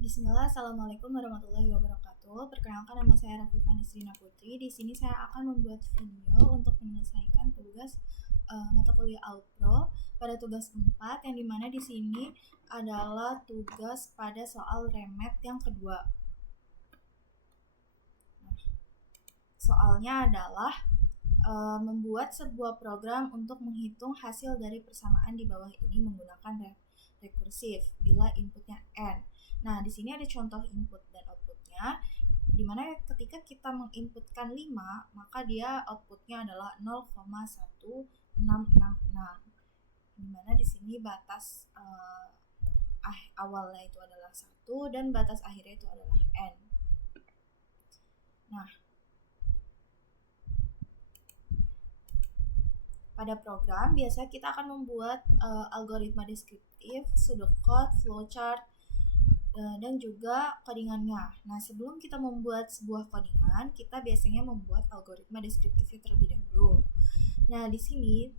Bismillah, Assalamualaikum warahmatullahi wabarakatuh. Perkenalkan, nama saya Rafifah Nisrina Putri. Di sini saya akan membuat video untuk menyelesaikan tugas mata kuliah Alpro pada tugas 4, yang dimana di sini adalah tugas pada soal remet yang kedua. Soalnya adalah membuat sebuah program untuk menghitung hasil dari persamaan di bawah ini menggunakan rekursif bila inputnya n. Nah, di sini ada contoh input dan outputnya, di mana ketika kita menginputkan 5, maka dia outputnya adalah 0,1666. Di mana di sini batas awalnya itu adalah 1 dan batas akhirnya itu adalah n. Nah, pada program biasa kita akan membuat algoritma deskriptif, pseudocode, flowchart, dan juga codingannya. Nah, sebelum kita membuat sebuah codingan, kita biasanya membuat algoritma deskriptifnya terlebih dahulu. Nah, di sini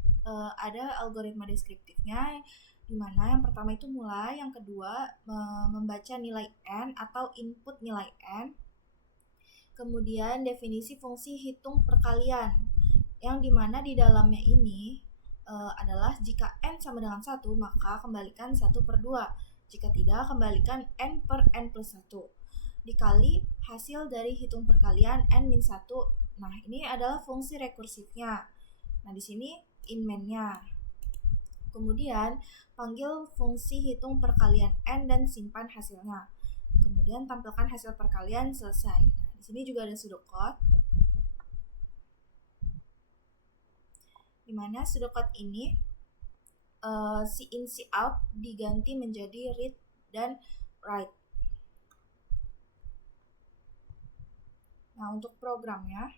ada algoritma deskriptifnya, di mana yang pertama itu mulai, yang kedua membaca nilai n atau input nilai n, kemudian definisi fungsi hitung perkalian, yang dimana di dalamnya ini adalah jika n sama dengan 1, maka kembalikan 1/2. Jika tidak, kembalikan n per n plus 1 dikali hasil dari hitung perkalian n-1. Nah, ini adalah fungsi rekursifnya. Nah, di sini in main-nya. Kemudian panggil fungsi hitung perkalian n dan simpan hasilnya. Kemudian tampilkan hasil perkalian selesai. Nah, di sini juga ada pseudocode, di mana pseudocode ini si in si out diganti menjadi read dan write. Nah, untuk programnya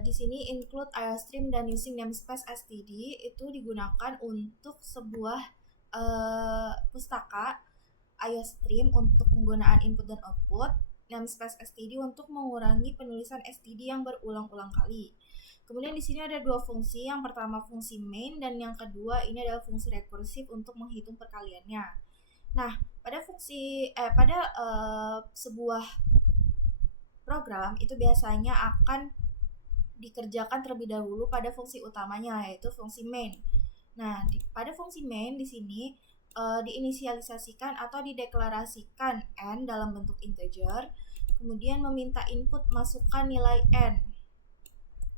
di sini include IOStream dan using namespace std itu digunakan untuk sebuah pustaka IOStream untuk penggunaan input dan output, namespace std untuk mengurangi penulisan std yang berulang-ulang kali. Kemudian di sini ada dua fungsi, yang pertama fungsi main dan yang kedua ini adalah fungsi rekursif untuk menghitung perkaliannya. Nah, pada sebuah program itu biasanya akan dikerjakan terlebih dahulu pada fungsi utamanya, yaitu fungsi main. Nah, pada fungsi main di sini diinisialisasikan atau dideklarasikan n dalam bentuk integer, kemudian meminta input masukkan nilai n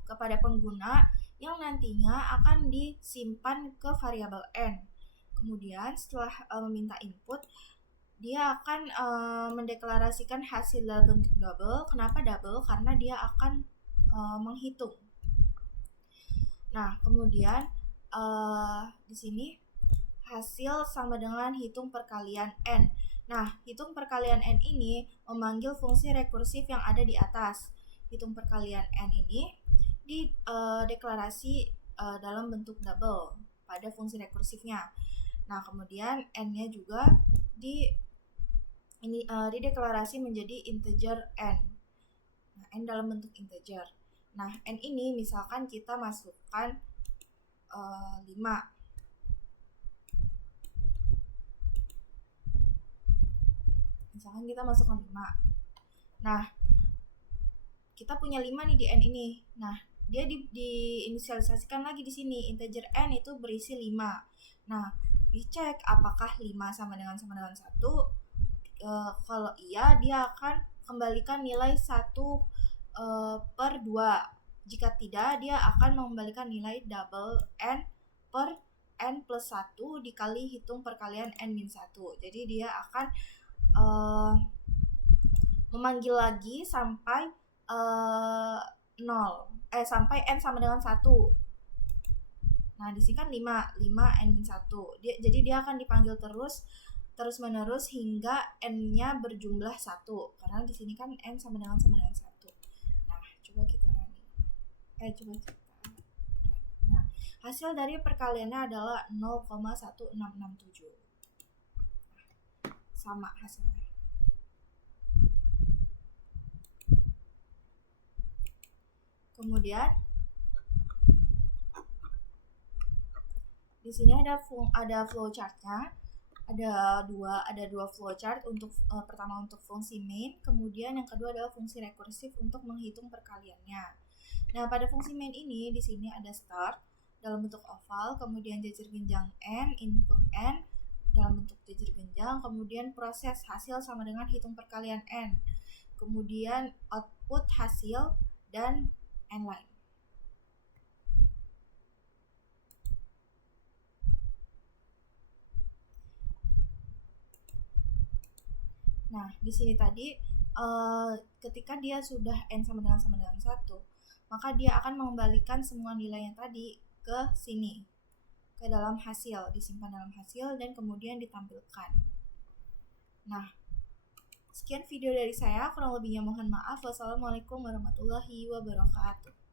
kepada pengguna yang nantinya akan disimpan ke variabel n. Kemudian setelah meminta input, dia akan mendeklarasikan hasil dalam bentuk double. Kenapa double? Karena dia akan menghitung. Nah, kemudian di sini hasil sama dengan hitung perkalian n. Nah, hitung perkalian n ini memanggil fungsi rekursif yang ada di atas. Hitung perkalian n ini di deklarasi dalam bentuk double pada fungsi rekursifnya. Nah, kemudian n-nya juga dideklarasi menjadi integer n. Nah, n dalam bentuk integer. Nah, n ini misalkan kita masukkan 5. Misalkan kita masukkan 5. Nah, kita punya 5 nih di n ini. Nah, dia diinisialisasikan lagi di sini. Integer n itu berisi 5. Nah, dicek apakah 5 sama dengan 1. Kalau iya, dia akan kembalikan nilai 1/2. Jika tidak, dia akan mengembalikan nilai double n per n plus 1 dikali hitung perkalian n-1. Jadi dia akan memanggil lagi sampai 0. Sampai n sama dengan 1. Nah, di sini kan 5 n-1. Jadi dia akan dipanggil terus-menerus hingga n-nya berjumlah 1. Karena di sini kan n sama dengan 1. Nah, coba kita running. Nah, hasil dari perkaliannya adalah 0,1667. Sama hasilnya. Kemudian di sini ada flowchartnya. ada dua flowchart untuk pertama untuk fungsi main, kemudian yang kedua adalah fungsi rekursif untuk menghitung perkaliannya. Nah, pada fungsi main ini di sini ada start dalam bentuk oval, kemudian jajar genjang n, input n dalam bentuk jajar genjang, kemudian proses hasil sama dengan hitung perkalian n, kemudian output hasil dan n line. Nah, di sini tadi ketika dia sudah n sama dengan 1, maka dia akan mengembalikan semua nilai yang tadi ke sini, ke dalam hasil, disimpan dalam hasil dan kemudian ditampilkan. Nah, sekian video dari saya, kurang lebihnya mohon maaf. Wassalamualaikum warahmatullahi wabarakatuh.